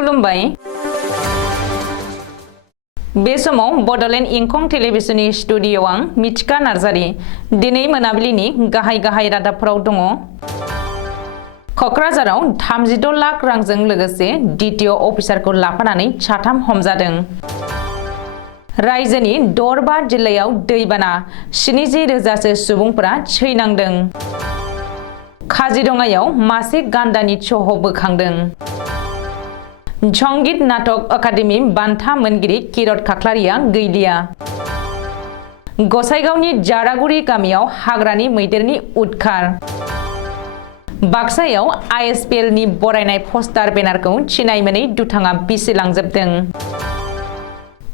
खुलुमबाय बे समाव बडलेण्ड इंखं टेलिभिजननि स्टुडिअ आं मिथिका नार्जारी दिनै मोनाबिलिनि गाहाय रादाबफोराव दङ। कक्राझाराव 36 लाख रांजों लोगोसे DTO अफिसारखौ लाफानानै साथाम हमजादों। रायजोनि दरबा जिल्लायाव दैबाना 70,000सो सुबुंफोरा थैनांदों। काजिरङायाव मासे गान्दानि सह बोखांदों। संगीत नाटक अकादेमी बान्था मोनगिरि किरत खाख्लारिया गैलिया। गसाइगावनि जारागुरि गामियाव हाग्रानि मैदेरनि उदखार। बाक्सायाव ISPL नि बरायनाय पस्टार बेनारखौ सिनाय मोनै दुथाङा बिसिलांजोबदों।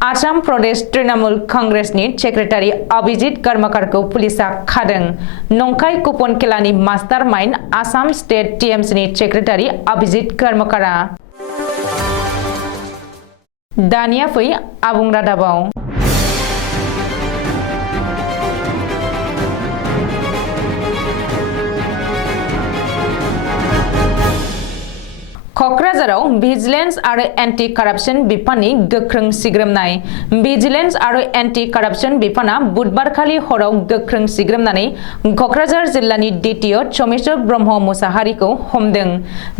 आसाम प्रदेश तृणमूल कांग्रेसनि सेक्रेटारि अभिजित कर्मकारखौ पुलिसा खादों। नंखाय कुपन खेलानि master mind Assam state TMC नि सेक्रेटारि अभिजित कर्मकारा। दानिया फै आबुं रादाबाव। कक्राझाराव भिजिलेन्स आरो एन्टी कारापसन बिफाननि गोख्रों सिग्रोमनाय। भिजिलेन्स आरो एन्टी कारापसन बिफाना बुधबारखालि हराव गोख्रों सिग्रोमनानै कक्राझार जिल्लानि DTO चमेश्वर ब्रह्म मुसाहारिखौ हमदों।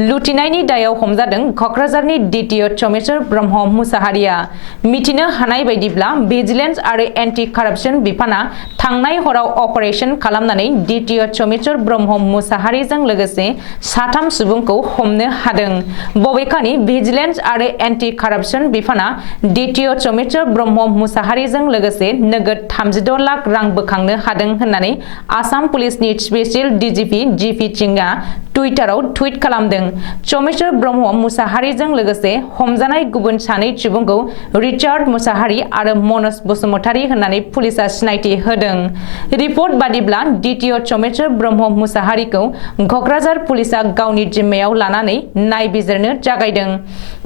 लुथिनायनि दायाव हमजादों कक्राझारनि DTO चमेश्वर ब्रह्म मुसाहारिया। मिथिनो हानाय बायदिब्ला भिजिलेन्स आरो एन्टी कारापसन बिफाना थांनाय हराव अपारेशन खालामनानै DTO चमेश्वर ब्रह्म मुसाहारिजों लोगोसे साथाम सुबुंखौ हमनो हादों। बबेखानि भिजिलेन्स आरो एन्टी कारापसन बिफाना DTO चमेश्वर ब्रह्म मुसाहारिजों लोगोसे नोगोद 36 लाख रां बोखांनो हादों होननानै आसाम पुलिसनि स्पेसियेल DGP GP सिंहआ टुइटाराव टुइट खालामदों। चमेश्वर ब्रह्म मुसाहारिजों लोगोसे हमजानाय गुबुन सानै सुबुंखौ रिचार्ड मुसाहारि आरो मनज बसुमतारी होननानै पुलिसा सिनायथि होदों। रिपर्ट बादिब्ला DTO चमेश्वर ब्रह्म मुसाहारिखौ कक्राझार पुलिसा गावनि जिम्मायाव लानानै नायबिजिरनो जागायदों।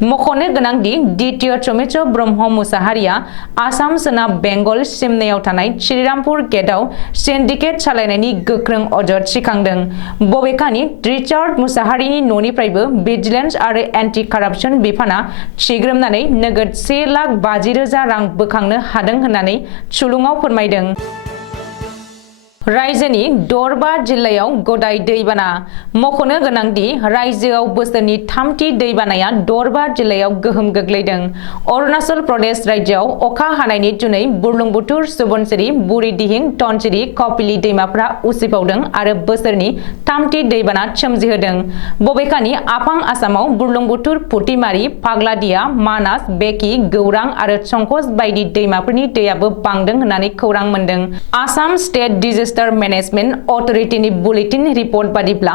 मख'नो गोनांदि DTO चमेश्वर ब्रह्म मुसाहारिया आसाम सोनाब बेंगल सिमनायाव थानाय श्रीरामपुर गेटआव सिन्डिकेट सालायनायनि गोख्रों अजद सिखांदों। बबेखानि रिचार्ड मुसाहारिनि न'निफ्रायबो भिजिलेन्स आरो एन्टी कारापसन बिफाना सिग्रोमनानै नोगोद 1,50,000 रां बोखांनो हादों होननानै सुलुङाव फोरमायदों। रायजोनि दरबा जिल्लायाव गदाय दैबाना। मख'नो गोनांदि रायजोआव बोसोरनि थामथि दैबानाया दरबा जिल्लायाव गोहोम गोग्लैदों। अरुणाचल प्रदेश रायजोआव अखा हानायनि जुनै बुरलुंबुथुर, सुबनसिरि, बुरिदिहिं, धनसिरि, कपिली दैमाफोरा उसिफावदों आरो बोसोरनि थामथि दैबाना सोमजिहोदों। बबेखानि आफां आसामाव बुरलुंबुथुर, फुथिमारि, फाग्लादिया, मानास, बेकि, गौरां आरो संकस बायदि दैमाफोरनि दैयाबो बांदों होननानै खौरां मोन्दों। आसाम स्टेट डिजास्टार मेनेजमेन्ट अथ'रिटिनि बुलेटिन रिपर्ट बादिब्ला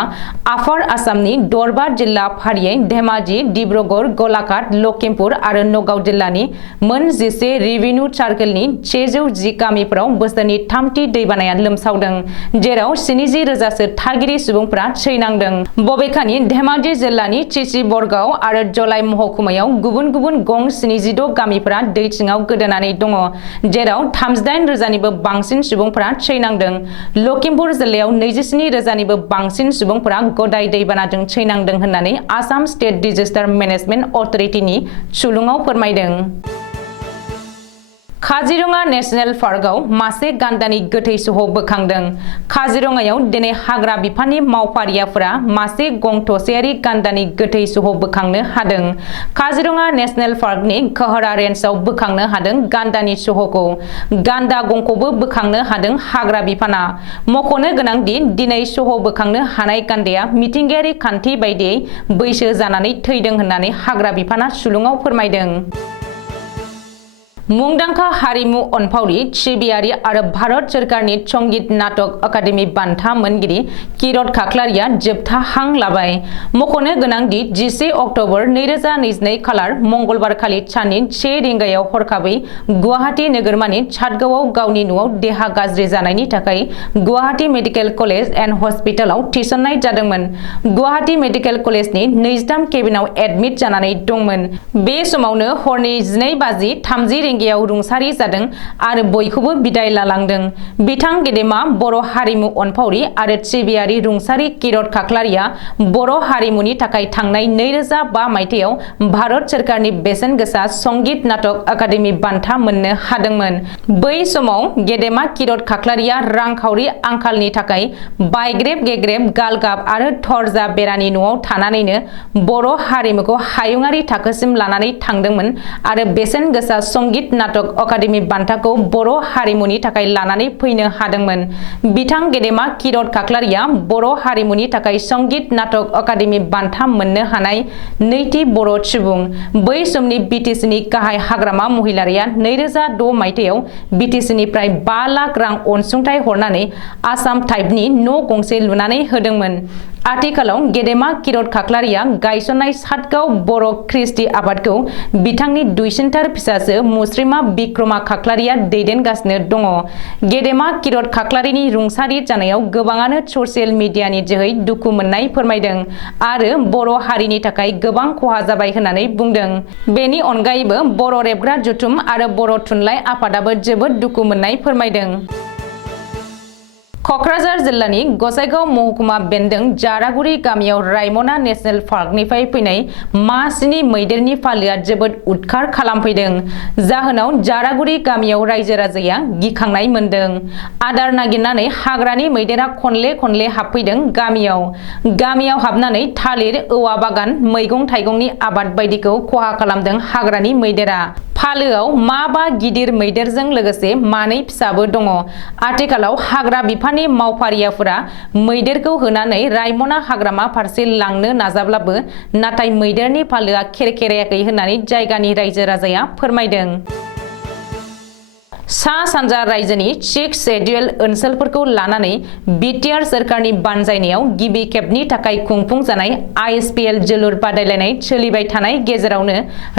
आफार आसामनि दरबा जिल्ला फारियै धेमाजि, डिब्रुगड़, गलाघाट, लखिमपुर आरो नगाव जिल्लानि मोन 11 रेभिनिउ सार्केलनि 110 गामिफोराव बोसोरनि थामथि दैबानाया लोमसावदों, जेराव 70,000सो थागिरि सुबुंफोरा थैनांदों। बबेखानि धेमाजि जिल्लानि चिचिबरगाव आरो जलाई महकुमायाव गुबुन गुबुन गं 76 गामिफोरा दै सिङाव गोदोनानै दङ, जेराव 38,000निबो बांसिन सुबुंफोरा थैनांदों। लखिमपुर जिल्लायाव 27,000निबो बांसिन सुबुंफोरा गदाय दैबानाजों थैनांदों होननानै आसाम स्टेट डिजास्टार मेनेजमेन्ट अथ'रिटिनि सुलुङाव फोरमायदों। काजिरङा नेशनेल पार्कआव मासे गान्दानि गोथै सह बोखांदों। काजिरङायाव दिनै हाग्रा बिफाननि मावफारियाफोरा मासे गं थसेयारि गान्दानि गोथै सह बोखांनो हादों। काजिरङा नेशनेल पार्कनि कहरा रेन्जआव बोखांनो हादों गान्दानि सहखौ। गान्दा गंखौबो बोखांनो हादों हाग्रा बिफाना। मख'नो गोनांदि दिनै सह बोखांनो हानाय गान्दाया मिथिंगायारि खान्थि बायदियै बैसो जानानै थैदों होननानै हाग्रा बिफाना सुलुङाव फोरमायदों। मुंदांखा हारिमु अनफावरि, सिबियारि आरो भारत सोरखारनि संगीत नाटक अकादेमी बान्था मोनगिरि किरत खाख्लारिया जोबथा हां लाबाय। मख'नो गोनांदि 11 अक्ट'बर 2022 खालार मंगलबार खालि साननि 1 रिंगायाव हरखाबै गुवाहाटी नोगोरमानि चाटगावआव गावनि न'आव देहा गाज्रि जानायनि थाखाय गुवाहाटी मेडिकेल कलेज एन्ड हस्पिटालाव थिसननाय जादोंमोन। गुवाहाटी मेडिकेल कलेजनि 23 केबिनआव एडमिट जानानै दंमोन। बे समावनो हरनि 12:30 बेरेंगायाव रुंसारि जादों आरो बयखौबो बिदाय लालांदों। बिथां गेदेमा बर' हारिमु अनफावरि आरो सिबियारि रुंसारि किरत खाख्लारिया बर' हारिमुनि थाखाय थांनाय 2005 मायथाइयाव भारत सोरखारनि बेसेन गोसा संगीत नाटक एकाडेमि बान्था मोननो हादोंमोन। बै समाव गेदेमा किरत खाख्लारिया रांखावरि आंखालनि थाखाय बायग्रेब गेग्रेब गालगाब आरो थरजा बेरानि न'आव थानानैनो बर' हारिमुखौ हायुङारि थाखोसिम लानानै थांदोंमोन आरो बेसेन गोसा संगीत नाटक एकाडेमि बान्थाखौ बर' हारिमुनि थाखाय लानानै फैनो हादोंमोन। बिथां गेदेमा किरत खाख्लारिया बर' हारिमुनि थाखाय संगीत नाटक एकाडेमि बान्था मोननो हानाय नैथि बर' सुबुं। बै समनि बिटिसिनि गाहाय हाग्रामा महिलारिया 2006 मायथाइयाव बिटिसिनिफ्राय 5 लाख रां अनसुंथाइ हरनानै आसाम टाइपनि न' गंसे लुनानै होदोंमोन। आथिखालाव गेदेमा किरत खाख्लारिया गायसननाय सातगाव बर' ख्रिस्टि आफादखौ बिथांनि दुइसिनथार फिसाजो मुस्रिमा बिक्रमा खाख्लारिया दैदेनगासिनो दङ। गेदेमा किरत खाख्लारिनि रुंसारि जानायाव गोबाङानो ससियेल मिडियानि जोहै दुखु मोननाय फोरमायदों आरो बर' हारिनि थाखाय गोबां खहा जाबाय होननानै बुंदों। बेनि अनगायैबो बर' रेबग्रा जुथुम आरो बर' थुनलाइ आफादाबो जोबोद दुखु मोननाय फोरमायदों। क'क्राझार जिल्लानि गसाइगाव महकुमा बेन्दों जारागुरि गामियाव रायमना नेशनेल पार्कनिफ्राय फैनाय मासिनि मैदेरनि फालोआ जोबोद उदखार खालामफैदों। जाहोनाव जारागुरि गामियाव रायजो राजाया गिखांनाय मोनदों। आदार नागिरनानै हाग्रानि मैदेरा खनले हाबफैदों गामियाव हाबनानै थालिर, औवा बागान, मैगं थाइगंनि आबाद बायदिखौ खहा खालामदों हाग्रानि मैदेरा। फालोआव माबा गिदिर मैदेरजों लोगोसे मानै फिसाबो दङ। आथिखालाव हाग्रा बिफाननि मावफारियाफोरा मैदेरखौ होनानै रायमना हाग्रामा फारसे लांनो नाजाब्लाबो नाथाय मैदेरनि फालोआ खेरखेरायाखै होननानै जायगानि रायजो राजाया फोरमायदों। सा सानजा रायजोनि 6 शेड्युल ओनसोलफोरखौ लानानै बिटिआर सोरखारनि बानजायनायाव गिबि खेबनि थाखाय खुंफुंजानाय ISPL जोलुर बादायलायनाय सोलिबाय थानाय गेजेरावनो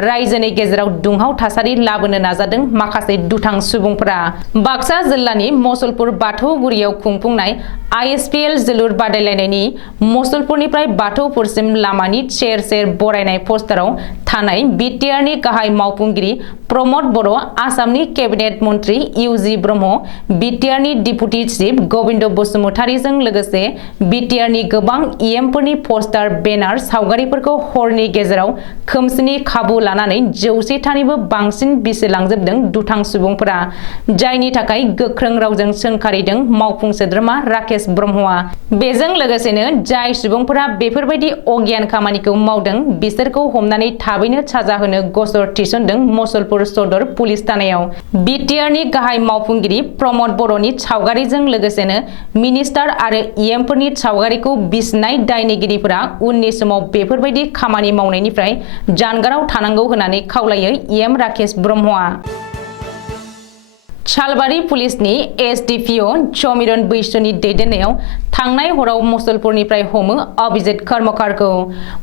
रायजोनि गेजेराव दुंहाव थासारि लाबोनो नाजादों माखासे दुथां सुबुंफोरा। बाक्सा जिल्लानि मसलपुर बाथौगुरियाव खुंफुंनाय ISPL जोलुर बादायलायनायनि मसलपुरनिफ्राय बाथौपुरसिम लामानि सेर बरायनाय पस्टाराव थानाय बिटिआरनि गाहाय मावफुंगिरि प्रमद बर', आसामनि केबिनेट मन्त्रि इउजि ब्रह्म, बिटिआरनि डिपुटि चिफ गबिन्द बसुमतारीजों लोगोसे बिटिआरनि गोबां इएमफोरनि पस्टार, बेनार, सावगारिफोरखौ हरनि गेजेराव खोमसिनि खाबु लानानै 100थानिबो बांसिन बिसिलांजोबदों दुथां सुबुंफोरा, जायनि थाखाय गोख्रों रावजों सोंखारिदों मावफुं सोद्रोमा राकेश ब्रह्मआ। बेजों लोगोसेनो जाय सुबुंफोरा बेफोरबायदि अगियान खामानिखौ मावदों बिसोरखौ हमनानै थाबैनो साजा होनो गसर थिसनदों मसलपुर सदर पुलिस थानायाव। बिटिआरनि गाहाय मावफुंगिरि प्रमद बर'नि सावगारिजों लोगोसेनो मिनिस्टार आरो इएमफोरनि सावगारिखौ बिसिनाय दायनिगिरिफोरा उननि समाव बेफोरबायदि खामानि मावनायनिफ्राय जानगाराव थानांगौ होननानै खावलायो इएम राकेश ब्रह्मआ। सालबारि पुलिसनि एसडिपिअ समिरन बैसोनि दैदेननायाव थांनाय हराव मसलपुरनिफ्राय हमो अभिजित कर्मकारखौ।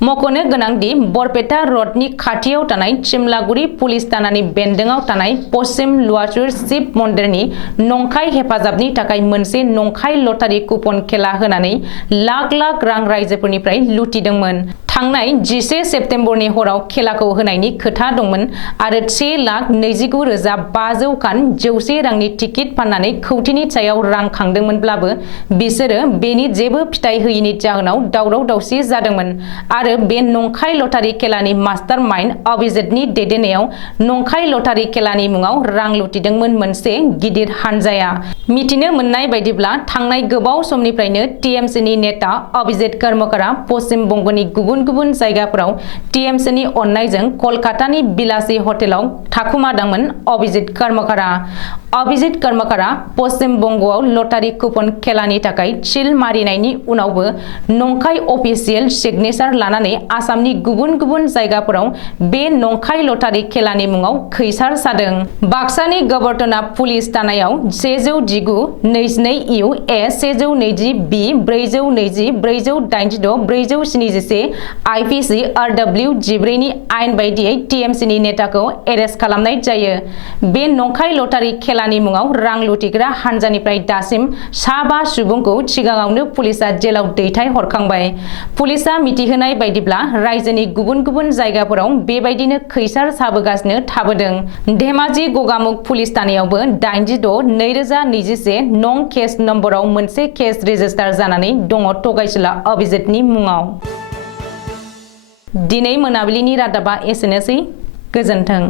मख'नो गोनांदि बरपेटा रडनि खाथियाव थानाय सिमलागुरि पुलिस थानानि बेन्दोंआव थानाय पश्चिम लुवासुर शिव मन्दिरनि नंखाय हेफाजाबनि थाखाय मोनसे नंखाय लटारि कुपन खेला होनानै लाख रां रायजोफोरनिफ्राय लुथिदोंमोन। थांनाय 11 सेप्तेम्बरनि हराव खेलाखौ होनायनि खोथा दंमोन आरो 1,29,500 खान 100 रांनि टिकेट फाननानै खौटिनि सायाव रां खांदोंमोनब्लाबो बिसोरो बेनि जेबो फिथाइ होयिनि जाहोनाव दावराव दावसि जादोंमोन आरो बे नंखाय लटारि खेलानि मास्टार माइन्ड अभिजितनि दैदेननायाव नंखाय लटारि खेलानि मुङाव रां लुथिदोंमोन मोनसे गिदिर हानजाया। मिथिनो मोननाय बायदिब्ला थांनाय गोबाव समनिफ्रायनो टिएमसिनि नेता अभिजित कर्मकारा पश्चिम बंगनि गुबुन जायगाफोराव टिएमसिनि अननायजों कलकातानि बिलासि हटेलाव थाखुमादोंमोन। अभिजित कर्मकारा पश्चिम बंगआव लटारि कुपन खेलानि थाखाय सिल मारिनायनि उनावबो नंखाय अफिसियेल सिगनेचार लानानै आसामनि गुबुन जायगाफोराव बे नंखाय लटारि खेलानि मुङाव खैसार सादों। बाक्सानि गबर्टना पुलिस थानायाव 119/22 इउ ए 120 बि 420 486 471 आईपीसी RW 14 नि आयेन बायदियै टिएमसिनि नेताखौ एरेस्ट खालामनाय जायो। बे नंखाय लटारि खेला फाग्लानि मुङाव रां लुथिग्रा हानजानिफ्राय दासिम 5 सुबुंखौ सिगाङावनो पुलिसा जेलाव दैथाय हरखांबाय। पुलिसा मिथिहोनाय बायदिब्ला रायजोनि गुबुन गुबुन जायगाफोराव बेबायदिनो खैसार साबोगासिनो थाबोदों। धेमाजि गगामुख पुलिस थानायावबो 86/2021 नं केस नम्बराव मोनसे केस रेजिस्टार जानानै दङ थगायसुला अभिजितनि मुङाव। दिनै मोनाबिलिनि रादाबा एसेनोसै। गोजोन्थों।